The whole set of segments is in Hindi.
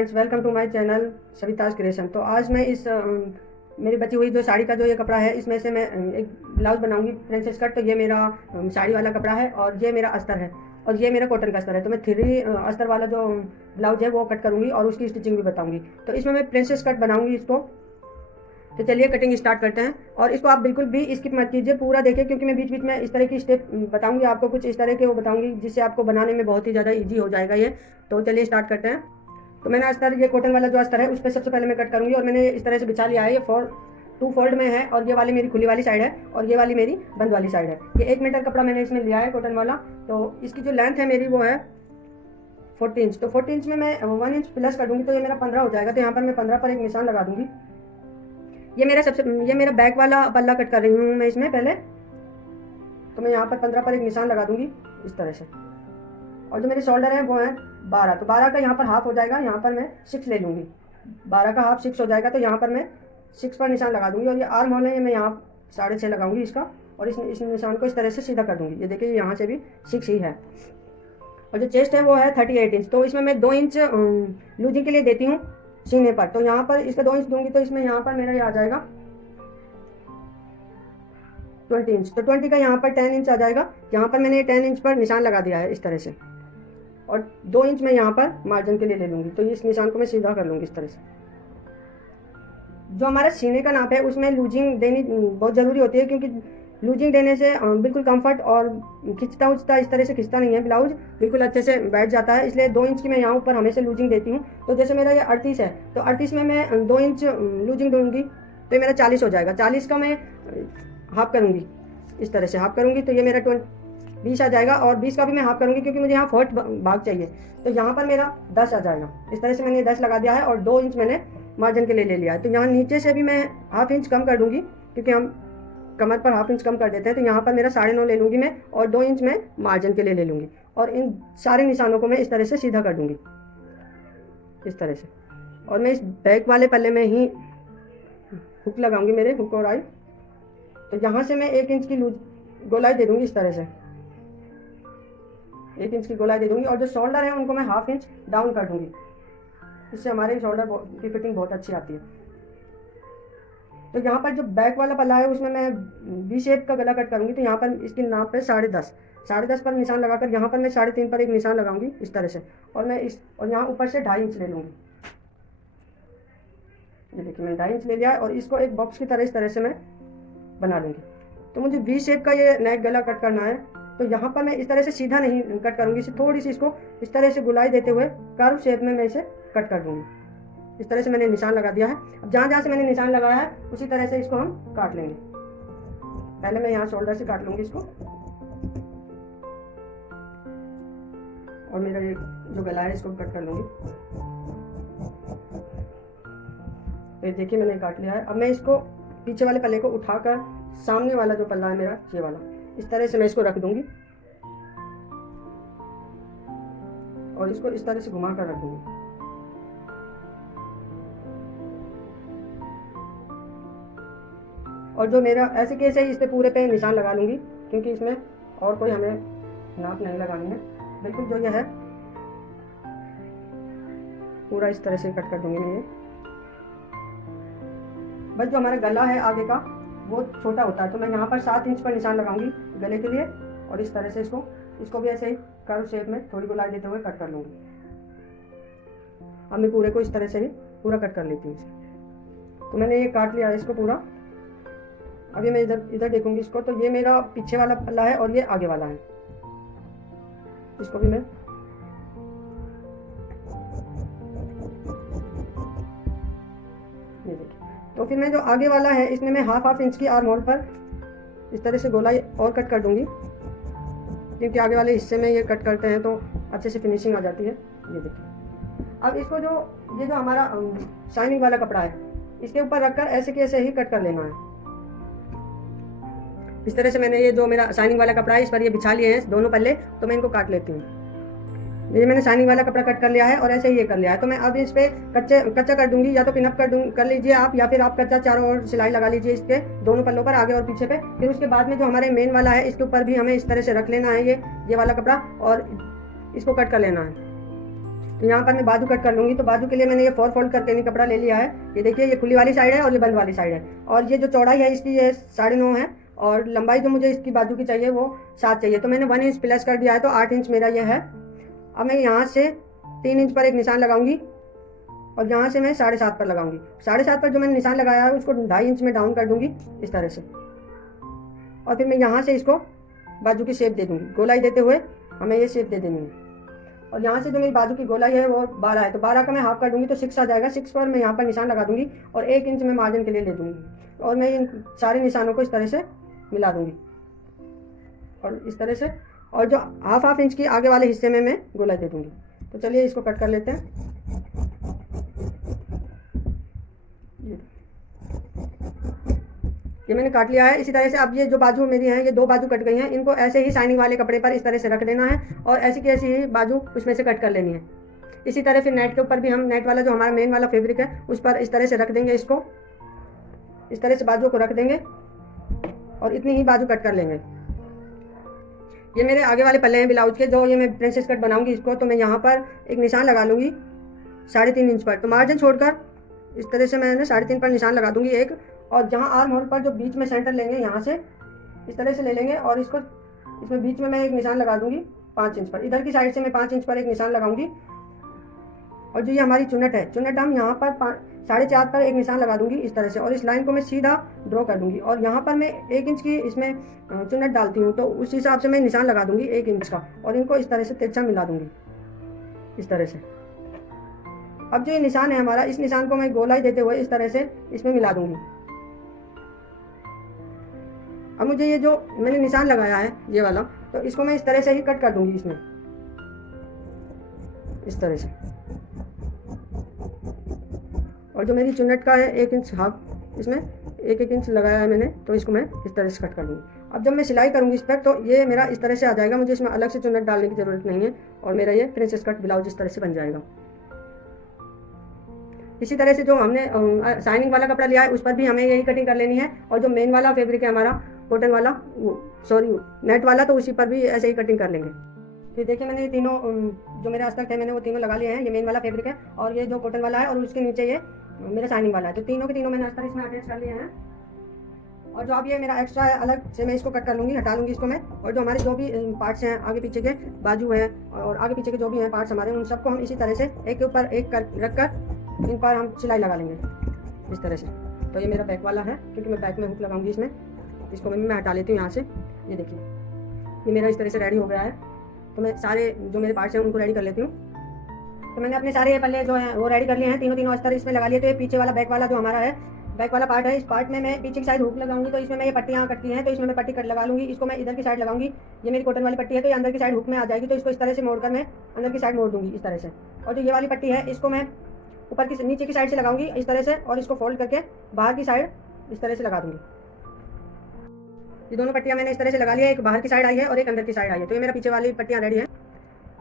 Friends, welcome to my channel Savita's creation. तो आज मैं इस मेरी बची हुई जो साड़ी का जो ये कपड़ा है, इसमें से मैं एक ब्लाउज़ बनाऊंगी प्रिंसेस कट। तो ये मेरा साड़ी वाला कपड़ा है और ये मेरा अस्तर है और ये मेरा कॉटन का अस्तर है। तो मैं 3 अस्तर वाला जो ब्लाउज है वो कट करूँगी और उसकी स्टिचिंग भी बताऊँगी। तो इसमें मैं प्रिंसेस कट बनाऊँगी इसको। तो चलिए कटिंग स्टार्ट करते हैं। और इसको आप बिल्कुल भी स्किप मत कीजिए, पूरा देखिए, क्योंकि मैं बीच बीच में इस तरह की स्टेप बताऊँगी आपको, कुछ इस तरह के वो बताऊँगी जिससे आपको बनाने में बहुत ही ज़्यादा ईजी हो जाएगा ये। तो चलिए स्टार्ट करते हैं। तो मैंने अस्तर, ये कॉटन वाला जो अस्तर है उस पर सबसे पहले मैं कट करूँगी और मैंने इस तरह से बिछा लिया है। ये 2 फोल्ड में है और ये वाली मेरी खुली वाली साइड है और ये वाली मेरी बंद वाली साइड है। ये 1 मीटर कपड़ा मैंने इसमें लिया है कॉटन वाला। तो इसकी जो लेंथ है मेरी वो है 40 इंच। तो 40 इंच में मैं 1 इंच प्लस कर दूँगी तो ये मेरा 15 हो जाएगा। तो यहाँ पर मैं 15 पर एक निशान लगा दूँगी। ये मेरा बैक वाला पल्ला कट कर रही हूँ मैं इसमें पहले। तो मैं यहाँ पर 15 पर एक निशान लगा दूँगी इस तरह से। और जो मेरे शोल्डर है वो है 12। तो 12 का यहाँ पर हाफ हो जाएगा, यहाँ पर मैं 6 ले लूँगी। 12 का हाफ 6 हो जाएगा, तो यहाँ पर मैं 6 पर निशान लगा दूँगी। और ये आर्म होल है, ये मैं यहाँ 6.5 लगाऊंगी इसका। और इस निशान को इस तरह से सीधा कर दूँगी। ये देखिए यहाँ से भी 6 ही है। और जो चेस्ट है वो है 38 इंच। तो इसमें मैं 2 इंच लूजिंग के लिए देती हूँ सीने पर। तो यहाँ पर इसका 2 इंच दूंगी तो इसमें यहाँ पर मेरा ये आ जाएगा 20 इंच। तो 20 का यहाँ पर 10 इंच आ जाएगा। यहाँ पर मैंने 10 इंच पर निशान लगा दिया है इस तरह से। और 2 इंच मैं यहाँ पर मार्जिन के लिए ले लूँगी। तो इस निशान को मैं सीधा कर लूँगी इस तरह से। जो हमारा सीने का नाप है उसमें लूजिंग देनी बहुत ज़रूरी होती है, क्योंकि लूजिंग देने से बिल्कुल कंफर्ट और खिंचता उचता इस तरह से खिंचता नहीं है, ब्लाउज बिल्कुल अच्छे से बैठ जाता है। इसलिए 2 इंच की मैं यहाँ ऊपर हमेशा लूजिंग देती हूँ। तो जैसे मेरा ये 38 है, तो 38 में मैं 2 इंच लूजिंग दूँगी तो ये मेरा 40 हो जाएगा। 40 का मैं हाफ करूँगी इस तरह से, हाफ करूँगी तो ये मेरा 20 आ जाएगा। और 20 का भी मैं हाफ करूँगी क्योंकि मुझे यहाँ 4 भाग चाहिए। तो यहाँ पर मेरा 10 आ जाएगा। इस तरह से मैंने 10 लगा दिया है और 2 इंच मैंने मार्जिन के लिए ले लिया है। तो यहाँ नीचे से भी मैं हाफ इंच कम कर दूँगी, क्योंकि हम कमर पर हाफ इंच कम कर देते हैं। तो यहाँ पर मेरा 9.5 ले लूँगी मैं और 2 इंच मैं मार्जिन के लिए ले लूँगी। और इन सारे निशानों को मैं इस तरह से सीधा कर दूँगी इस तरह से। और मैं इस बैक वाले पल्ले में ही हुक लगाऊंगी, मेरे हुक और आई। तो यहाँ से मैं 1 इंच की गोलाई दे दूँगी इस तरह से, 1 इंच की गोलाई दे दूँगी। और जो शोल्डर है उनको मैं हाफ इंच डाउन कर दूँगी। इससे हमारे शोल्डर की फिटिंग बहुत अच्छी आती है। तो यहाँ पर जो बैक वाला पल्ला है उसमें मैं वी शेप का गला कट करूँगी। तो यहाँ पर इसकी नाप है 10.5 पर निशान लगाकर यहाँ पर मैं 3.5 पर एक निशान लगाऊंगी इस तरह से। और मैं और यहाँ ऊपर से 2.5 इंच ले लूँगी। ये देखिए मैंने 2.5 इंच ले लिया है और इसको एक बॉक्स की तरह इस तरह से मैं बना लूँगी। तो मुझे वी शेप का ये नेक गला कट करना है। तो यहाँ पर मैं इस तरह से सीधा नहीं कट करूँगी, इसे थोड़ी सी इसको इस तरह से गुलाई देते हुए कर्व शेप में मैं इसे कट कर दूँगी। इस तरह से मैंने निशान लगा दिया है। अब जहाँ जहाँ से मैंने निशान लगाया है उसी तरह से इसको हम काट लेंगे। पहले मैं यहाँ शोल्डर से काट लूँगी इसको। और मेरा ये जो गला है इसको कट कर लूँगी। तो देखिए मैंने काट लिया है। अब मैं इसको पीछे वाले पल्ले को उठाकर सामने वाला जो पल्ला है मेरा, ये वाला, इस तरह से मैं इसको रख दूँगी और इसको इस तरह से घुमा कर रख दूँगी। और जो मेरा ऐसे कैसे इस पे पूरे पे निशान लगा लूँगी, क्योंकि इसमें और कोई हमें नाप नहीं लगानी है। बिल्कुल जो यह है पूरा इस तरह से कट कर दूँगी मैं ये। बस जो हमारा गला है आगे का वो छोटा होता है, तो मैं यहाँ पर 7 इंच पर निशान लगाऊंगी गले के लिए। और इस तरह से इसको भी ऐसे ही कर्व शेप में थोड़ी गुलाई देते हुए कट कर लूँगी। अब मैं पूरे को इस तरह से ही पूरा कट कर लेती हूँ। तो मैंने ये काट लिया है इसको पूरा। अभी मैं इधर देखूंगी इसको। तो ये मेरा पीछे वाला पल्ला है और ये आगे वाला है। इसको भी मैं ये देखिए। तो फिर मैं जो आगे वाला है इसमें मैं हाफ इंच की आर्म होल पर इस तरह से गोलाई और कट कर दूंगी, क्योंकि आगे वाले हिस्से में ये कट करते हैं तो अच्छे से फिनिशिंग आ जाती है। ये देखिए। अब इसको ये जो हमारा शाइनिंग वाला कपड़ा है इसके ऊपर रखकर ऐसे के ऐसे ही कट कर लेना है। इस तरह से मैंने ये जो मेरा शाइनिंग वाला कपड़ा है इस पर ये बिछा लिए हैं दोनों पल्ले। तो मैं इनको काट लेती हूँ। ये मैंने शाइनिंग वाला कपड़ा कट कर लिया है और ऐसे ही ये कर लिया है। तो मैं अब इस पे कच्चा कर दूंगी, या तो पिनअप कर लीजिए आप, या फिर आप कच्चा चारों ओर सिलाई लगा लीजिए इस पे दोनों पल्लों पर, आगे और पीछे पे। फिर उसके बाद में जो हमारे मेन वाला है इसके ऊपर भी हमें इस तरह से रख लेना है ये वाला कपड़ा और इसको कट कर लेना है। तो यहाँ पर मैं बाजू कट कर लूँगी। तो बाजू के लिए मैंने ये 4 फोल्ड करके नहीं कपड़ा ले लिया है। ये देखिए, ये खुली वाली साइड है और ये बंद वाली साइड है, और ये जो चौड़ाई है इसकी ये 9.5 है, और लंबाई जो मुझे इसकी बाजू की चाहिए वो 7 चाहिए। तो मैंने 1 इंच प्लस कर दिया है, तो 8 इंच मेरा ये है। अब मैं यहाँ से 3 इंच पर एक निशान लगाऊंगी, और यहाँ से मैं 7.5 पर लगाऊंगी। 7.5 पर जो मैंने निशान लगाया है उसको 2.5 इंच में डाउन कर दूंगी इस तरह से, और फिर मैं यहाँ से इसको बाजू की शेप दे दूंगी। गोलाई देते हुए हमें ये शेप दे देनी है। और यहाँ से जो मेरी बाजू की गोलाई है वो 12 है, तो 12 का मैं हाफ कर दूंगी तो 6 आ जाएगा। 6 पर मैं यहाँ पर निशान लगा दूंगी और 1 इंच में मार्जिन के लिए ले दूंगी, और मैं इन सारे निशानों को इस तरह से मिला दूंगी और इस तरह से, और जो हाफ इंच की आगे वाले हिस्से में मैं गोलाई दे दूंगी। तो चलिए इसको कट कर लेते हैं। ये मैंने काट लिया है इसी तरह से। अब ये जो बाजू मेरी हैं, ये 2 बाजू कट गई हैं, इनको ऐसे ही शाइनिंग वाले कपड़े पर इस तरह से रख देना है, और ऐसी की ऐसी ही बाजू उसमें से कट कर लेनी है। इसी तरह फिर नेट के ऊपर भी हम नेट वाला जो हमारा मेन वाला फैब्रिक है उस पर इस तरह से रख देंगे। इसको इस तरह से बाजू को रख देंगे और इतनी ही बाजू कट कर लेंगे। ये मेरे आगे वाले पल्ले हैं ब्लाउज के, जो ये मैं प्रिंसेस कट बनाऊंगी इसको, तो मैं यहाँ पर एक निशान लगा लूँगी 3.5 इंच पर। तो मार्जिन छोड़कर इस तरह से मैंने 3.5 पर निशान लगा दूंगी एक, और जहाँ आर्म होल पर जो बीच में सेंटर लेंगे यहाँ से इस तरह से ले लेंगे, और इसको इसमें बीच में मैं एक निशान लगा दूंगी 5 इंच पर। इधर की साइड से मैं 5 इंच पर एक निशान लगाऊंगी, और जो ये हमारी चुन्नट है, चुन्नट हम यहाँ पर 4.5 पर एक निशान लगा दूंगी इस तरह से, और इस लाइन को मैं सीधा ड्रॉ कर दूंगी, और यहाँ पर मैं 1 इंच की इसमें चुन्नट डालती हूँ, तो उस हिसाब से मैं निशान लगा दूंगी 1 इंच का, और इनको इस तरह से तिरछा मिला दूंगी इस तरह से। अब जो ये निशान है हमारा, इस निशान को मैं गोलाई देते हुए इस तरह से इसमें मिला दूंगी। अब मुझे ये जो मैंने निशान लगाया है ये वाला, तो इसको मैं इस तरह से ही कट कर दूंगी इसमें इस तरह से, और जो मेरी चुन्नट का है 1 इंच हाफ, इसमें 1 इंच लगाया है मैंने, तो इसको मैं इस तरह से कट कर दूंगी। अब जब मैं सिलाई करूंगी इस पर, तो ये मेरा इस तरह से आ जाएगा, मुझे इसमें अलग से चुन्नट डालने की ज़रूरत नहीं है, और मेरा ये प्रिंसेस कट ब्लाउज इस तरह से बन जाएगा। इसी तरह से जो हमने शाइनिंग वाला कपड़ा लिया है उस पर भी हमें यही कटिंग कर लेनी है, और जो मेन वाला फैब्रिक है हमारा कॉटन वाला, सॉरी नेट वाला, तो उसी पर भी ऐसे ही कटिंग कर लेंगे। फिर देखिए मैंने ये तीनों जो मेरे अस्तर थे मैंने वो तीनों लगा लिए हैं। ये मेन वाला फैब्रिक है, और ये जो कॉटन वाला है, और उसके नीचे ये मेरा शाइनिंग वाला है। तो तीनों के तीनों मैंने अस्तर इसमें अटैच कर लिए हैं, और जो अब ये मेरा एक्स्ट्रा है अलग से मैं इसको कट कर लूँगी, हटा लूँगी इसको मैं, और जो हमारे जो भी पार्ट्स हैं आगे पीछे के बाजू हैं और आगे पीछे के जो भी हैं पार्ट्स हमारे, उन सबको हम इसी तरह से एक के ऊपर एक रख कर इन पर हम सिलाई लगा लेंगे इस तरह से। तो ये मेरा बैक वाला है, क्योंकि मैं बैक में हुक लगाऊंगी इसमें, इसको मैं हटा लेती हूँ यहाँ से। ये देखिए ये मेरा इस तरह से रेडी हो गया है। तो मैं सारे जो मेरे पार्ट्स हैं उनको रेडी कर लेती हूँ। तो मैंने अपने सारे पल्ले जो हैं वो रेडी कर लिए हैं, तीनों अस्तर इसमें लगा लिए। तो ये पीछे वाला बैक वाला जो हमारा है, बैक वाला पार्ट है, इस पार्ट में मैं पीछे की साइड हुक लगाऊंगी, तो इसमें मैं ये पट्टियाँ कट की हैं, तो इसमें मैं पट्टी कट लगा लूँगी। इसको मैं इधर की साइड लगाऊंगी, ये मेरी कॉटन वाली पट्टी है, तो ये अंदर की साइड हुक में आ जाएगी, तो इसको इस तरह से मोड़कर मैं अंदर की साइड मोड़ दूँगी इस तरह से। और जो ये वाली पट्टी है इसको मैं ऊपर की नीचे की साइड से लगाऊंगी इस तरह से, और इसको फोल्ड करके बाहर की साइड इस तरह से लगा दूंगी। ये दोनों पट्टियाँ मैंने इस तरह से लगा लिया, एक बाहर की साइड आई है और एक अंदर की साइड आई है। तो ये मेरा पीछे वाली पट्टियाँ रेडी है।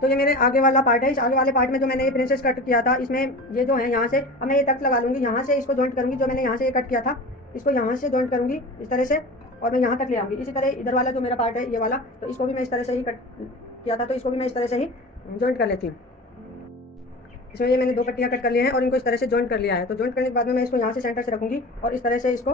तो ये मेरे आगे वाला पार्ट है। इस आगे वाले पार्ट में जो मैंने ये प्रिंसेस कट किया था, इसमें ये जो है यहाँ से अब मैं ये टक लगा लूँगी, यहाँ से इसको जॉइंट करूँगी। जो मैंने यहाँ से ये कट किया था इसको यहाँ से जॉइंट करूँगी इस तरह से, और मैं यहाँ तक ले आऊँगी। इसी तरह इधर वाला जो मेरा पार्ट है ये वाला, तो इसको भी मैं इस तरह से ही कट किया था, तो इसको भी मैं इस तरह से ही जॉइंट कर लेती हूँ। इसमें ये मैंने 2 पट्टियाँ कट कर ली हैं और इनको इस तरह से जॉइंट कर लिया है। तो जॉइंट करने के बाद में मैं इसको यहाँ से सेंटर से रखूँगी और इस तरह से इसको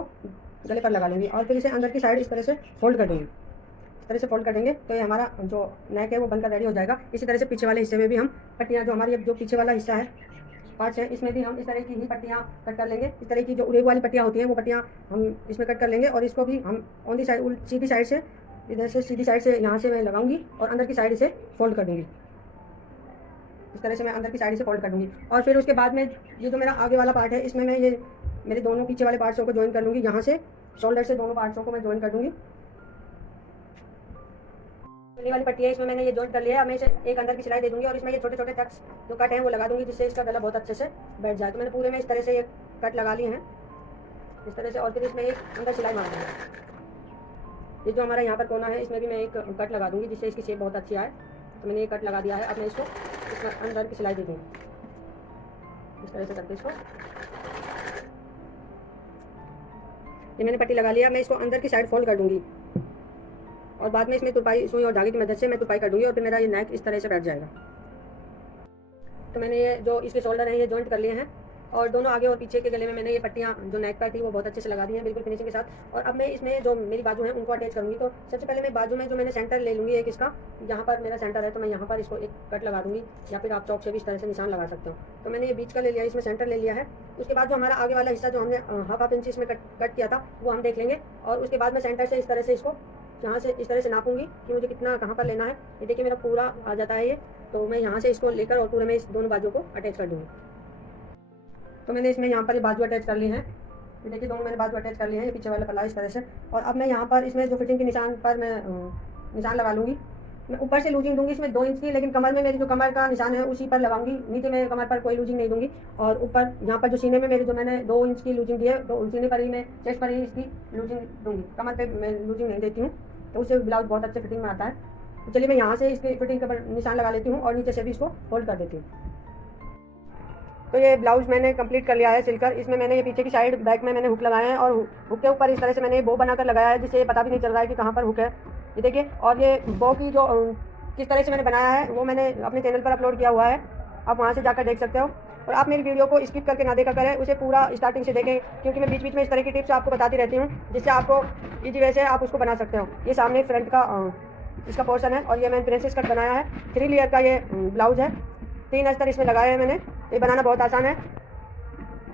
गले पर लगा लूँगी, और फिर इसे अंदर की साइड इस तरह से फोल्ड कर दूँगी। इस तरह से फोल्ड कर देंगे तो ये हमारा जो नेक है वो बनकर रेडी हो जाएगा। इसी तरह से पीछे वाले हिस्से में भी हम पट्टियाँ, जो हमारी जो पीछे वाला हिस्सा है पार्ट्स है, इसमें भी हम इस तरह की ही पट्टियाँ कट कर लेंगे। इस तरह की जो उड़े वाली पट्टियाँ होती हैं वो पट्टियाँ हम इसमें कट कर लेंगे, और इसको भी हम on the side Sidhi side से, इधर से सीधी साइड से यहाँ से मैं लगाऊंगी और अंदर की साइड इसे फोल्ड कर दूँगी। इस तरह से मैं अंदर की साइड से फोल्ड कर दूँगी, और फिर उसके बाद में ये जो मेरा आगे वाला पार्ट है इसमें मैं ये मेरे दोनों पीछे वाले पार्ट्सों को ज्वाइन कर लूँगी। यहाँ से शोल्डर से दोनों पार्ट्सों को मैं ज्वाइन कर दूँगी। पहली वाली पट्टी है इसमें मैंने ये जॉइंट कर लिया है। अब मैं इसे एक अंदर की सिलाई दे दूँगी, और इसमें ये छोटे छोटे टक्स जो कट हैं वो लगा दूँगी, जिससे इसका गला बहुत अच्छे से बैठ जाए। तो मैंने पूरे में इस तरह से ये कट लगा लिए हैं इस तरह से, और फिर इसमें एक अंदर सिलाई मार दूँगी। ये जो हमारा यहाँ पर कोना है इसमें भी मैं एक कट लगा दूँगी, जिससे इसकी शेप बहुत अच्छी आए। तो मैंने ये कट लगा दिया है। अब मैं इसको इसमें अंदर की सिलाई दे दूँगी इस तरह से करके इसको। ये मैंने पट्टी लगा लिया, मैं इसको अंदर की साइड फोल्ड कर दूँगी, और बाद में इसमें तुरपाई सुई और धागे की मदद से मैं तुरपाई कर दूँगी, और फिर मेरा ये नेक इस तरह से बैठ जाएगा। तो मैंने ये जो इसके शोल्डर हैं ये जॉइंट कर लिए हैं और दोनों आगे और पीछे के गले में मैंने ये पट्टियाँ जो नेक पर थी वो बहुत अच्छे से लगा दी हैं बिल्कुल फिनिशिंग के साथ। और अब मैं इसमें जो मेरी बाजू है उनको अटैच करूँगी। तो सबसे पहले मैं बाजू में जो मैंने सेंटर ले लूँगी एक इसका, यहाँ पर मेरा सेंटर है तो मैं यहाँ पर इसको एक कट लगा दूँगी या फिर आप चौक से भी इस तरह से निशान लगा सकते हो। तो मैंने ये बीच का ले लिया, इसमें सेंटर ले लिया है। उसके बाद जो हमारा आगे वाला हिस्सा जो हमने हाफ इंच इसमें कट किया था वो हम देख लेंगे। और उसके बाद मैं सेंटर से इस तरह से इसको यहाँ से इस तरह से नापूंगी कि मुझे कितना कहाँ पर लेना है। ये देखिए मेरा पूरा आ जाता है ये, तो मैं यहाँ से इसको लेकर और पूरे में इस दोनों बाजू को अटैच कर दूँगी। तो मैंने इसमें यहाँ पर ये बाजू अटैच कर ली है। ये देखिए दोनों मैंने बाजू अटैच कर लिए हैं, ये पीछे वाला पल्ला इस तरह से। और अब मैं यहाँ पर इसमें जो फिटिंग के निशान पर मैं निशान लगा लूँगी। मैं ऊपर से लूजिंग दूंगी इसमें 2 इंच की, लेकिन कमर में मेरी जो कमर का निशान है उसी पर लगाऊंगी, नीचे मैं कमर पर कोई लूजिंग नहीं दूंगी। और ऊपर यहाँ पर जो सीने में मेरे जो मैंने 2 इंच की लूजिंग दी है तो सीने पर ही मैं चेस्ट पर ही इसकी लूजिंग दूंगी, कमर पर मैं लूजिंग नहीं देती हूँ, तो उससे ब्लाउज बहुत अच्छे फिटिंग में आता है। तो चलिए मैं यहाँ से इसकी फिटिंग का निशान लगा लेती हूँ और नीचे से भी इसको होल्ड कर देती हूँ। तो ये ब्लाउज मैंने कंप्लीट कर लिया है सिलकर। इसमें मैंने ये पीछे की साइड बैक में मैंने हुक लगाए हैं और हुक के ऊपर इस तरह से मैंने बो बनाकर लगाया है, जिससे ये पता भी नहीं चल रहा है कि कहाँ पर हुक है। ये देखिए, और ये बो की जो किस तरह से मैंने बनाया है वो मैंने अपने चैनल पर अपलोड किया हुआ है, आप वहाँ से जाकर देख सकते हो। और आप मेरी वीडियो को स्किप करके ना देखा करें, उसे पूरा स्टार्टिंग से देखें, क्योंकि मैं बीच बीच में इस तरह की टिप्स आपको बताती रहती हूँ जिससे आपको ईजी वे से आप उसको बना सकते हो। ये सामने फ्रंट का इसका पोर्शन है और ये मैंने प्रिंसेस कट बनाया है। 3 लेयर का ये ब्लाउज है, 3 अस्तर इसमें लगाए हैं मैंने। ये बनाना बहुत आसान है,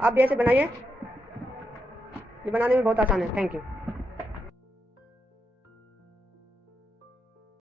आप भी ऐसे बनाइए, ये बनाने में बहुत आसान है। Thank you.